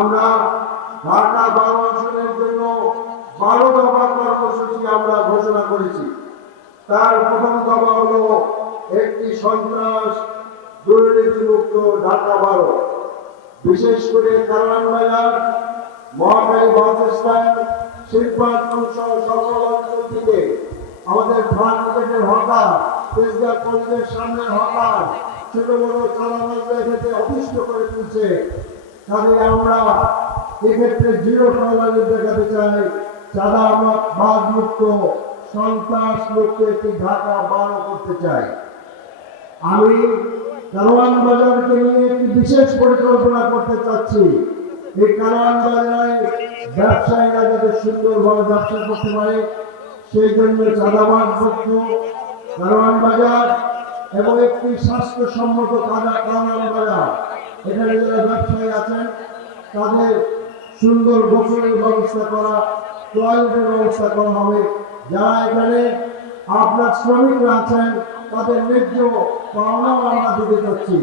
আমরা ঢাকা 12 আসনের জন্য 12 দফা কর্মসূচি আমরা ঘোষণা করেছি। তার প্রথম দফা হলো একটি সন্ত্রাস দুর্নীতিমুক্ত ঢাকা 12, বিশেষ করে কারওয়ান বাজার, মহাখালী বাস স্ট্যান্ড, শিল্পাঞ্চল সহ সকল অঞ্চল থেকে আমাদের মার্কেটের হকার, তেজগাঁ কলেজের সামনের হকার, ছোট বড় চালাবাজদের ক্ষেত্রে অতিষ্ঠ করে তুলছে। তাহলে আমরা এক্ষেত্রে জিরো টলারেন্স দেখাতে চাই। চাঁদাবাজ মুক্ত, সন্ত্রাস মুক্ত একটি ঢাকা 12 করতে চাই। আমি কারওয়ান বাজারকে নিয়ে একটি বিশেষ পরিকল্পনা করতে চাচ্ছি। এই কারওয়ান বাজারে ব্যবসায়ীরা যাতে সুন্দরভাবে ব্যবসা করতে পারে, সেই জন্য চাঁদাবাজ মুক্ত কারওয়ান বাজার এবং একটি স্বাস্থ্যসম্মত কারওয়ান বাজার। এখানে যারা ব্যবসায়ী আছেন তাদের সুন্দর গোসলের ব্যবস্থা করা, টয়লেটের ব্যবস্থা করা হবে। যারা এখানে আপনার শ্রমিকরা আছেন তাদের ন্যায্য পাওনাও আমরা দিতে চাচ্ছি।